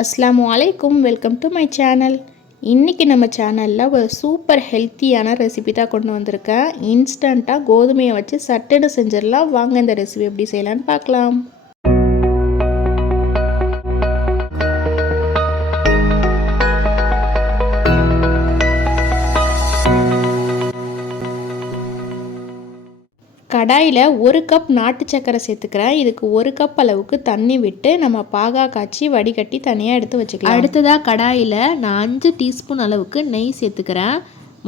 அஸ்ஸலாமு அலைக்கும், welcome to my channel. இன்றைக்கி நம்ம சேனலில் ஒரு சூப்பர் ஹெல்த்தியான ரெசிபி தான் கொண்டு வந்திருக்கேன். இன்ஸ்டண்ட்டாக கோதுமையை வச்சு சட்டுன்னு செஞ்சிடலாம். வாங்க இந்த ரெசிபி எப்படி செய்யலான்னு பார்க்கலாம். கடாயில் 1 கப் நாட்டு சர்க்கரை சேர்த்துக்கிறேன். இதுக்கு 1 கப் அளவுக்கு தண்ணி விட்டு நம்ம பாகா காய்ச்சி வடிகட்டி தனியாக எடுத்து வச்சுக்கலாம். அடுத்ததாக கடாயில் நான் 5 டீஸ்பூன் அளவுக்கு நெய் சேர்த்துக்கிறேன்.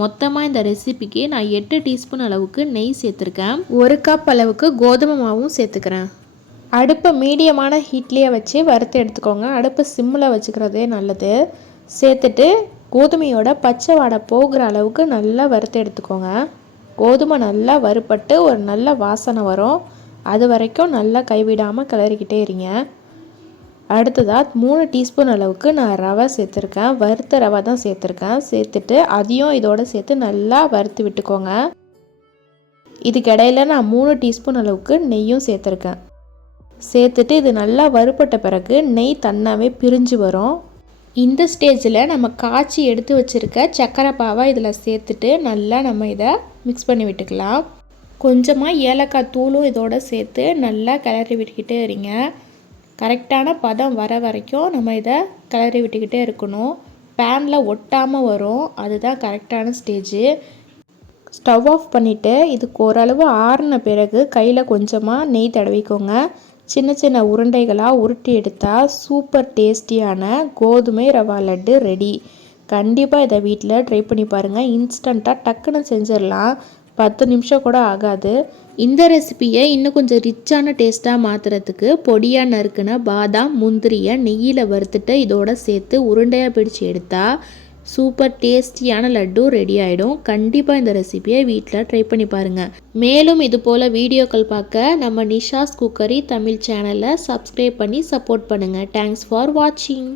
மொத்தமாக இந்த ரெசிபிக்கு நான் 8 டீஸ்பூன் அளவுக்கு நெய் சேர்த்துருக்கேன். 1 கப் அளவுக்கு கோதுமை மாவும் சேர்த்துக்கிறேன். அடுப்பை மீடியமான ஹீட்லேயே வச்சு வறுத்து எடுத்துக்கோங்க. அடுப்பை சிம்மில் வச்சுக்கிறதே நல்லது. சேர்த்துட்டு கோதுமையோட பச்சை வாடை போகிற அளவுக்கு நல்லா வறுத்து எடுத்துக்கோங்க. கோதுமை நல்லா வறுபட்டு ஒரு நல்ல வாசனை வரும். அது வரைக்கும் நல்லா கைவிடாமல் கிளறிக்கிட்டே இருங்க. அடுத்ததாக 3 டீஸ்பூன் அளவுக்கு நான் ரவை சேர்த்துருக்கேன். வறுத்த ரவை தான் சேர்த்துருக்கேன். சேர்த்துட்டு அதையும் இதோடு சேர்த்து நல்லா வறுத்து விட்டுக்கோங்க. இதுக்கு இடையில நான் 3 டீஸ்பூன் அளவுக்கு நெய்யும் சேர்த்துருக்கேன். சேர்த்துட்டு இது நல்லா வறுபட்ட பிறகு நெய் தன்னாவே பிரிஞ்சு வரும். இந்த ஸ்டேஜில் நம்ம காய்ச்சி எடுத்து வச்சுருக்க சர்க்கரை பாவை இதில் சேர்த்துட்டு நல்லா நம்ம இதை மிக்ஸ் பண்ணி விட்டுக்கலாம். கொஞ்சமாக ஏலக்காய் தூளும் இதோடு சேர்த்து நல்லா கிளறி விட்டுக்கிட்டே இருங்க. கரெக்டான பதம் வர வரைக்கும் நம்ம இதை கிளறி விட்டுக்கிட்டே இருக்கணும். பேனில் ஒட்டாமல் வரும், அதுதான் கரெக்டான ஸ்டேஜு. ஸ்டவ் ஆஃப் பண்ணிவிட்டு இதுக்கு ஓரளவு ஆறின பிறகு கையில் கொஞ்சமாக நெய் தடவிக்கோங்க. சின்ன சின்ன உருண்டைகளாக உருட்டி எடுத்தால் சூப்பர் டேஸ்டியான கோதுமை ரவா லட்டு ரெடி. கண்டிப்பாக இதை வீட்டில் ட்ரை பண்ணி பாருங்கள். இன்ஸ்டண்ட்டாக டக்குன்னு செஞ்சிடலாம். 10 நிமிஷம் கூட ஆகாது. இந்த ரெசிபியை இன்னும் கொஞ்சம் ரிச்சான டேஸ்ட்டாக மாற்றுறதுக்கு பொடியாக நறுக்குன பாதாம் முந்திரியை நெய்யில் வறுத்துட்டு இதோட சேர்த்து உருண்டையாக பிடிச்சி எடுத்தால் சூப்பர் டேஸ்டியான லட்டு ரெடி ஆகிடும். கண்டிப்பாக இந்த ரெசிபியை வீட்டில் ட்ரை பண்ணி பாருங்கள். மேலும் இது போல் வீடியோக்கள் பார்க்க நம்ம நிஷாஸ் குக்கரி தமிழ் சேனலை சப்ஸ்கிரைப் பண்ணி சப்போர்ட் பண்ணுங்கள். தேங்க்ஸ் ஃபார் வாட்சிங்.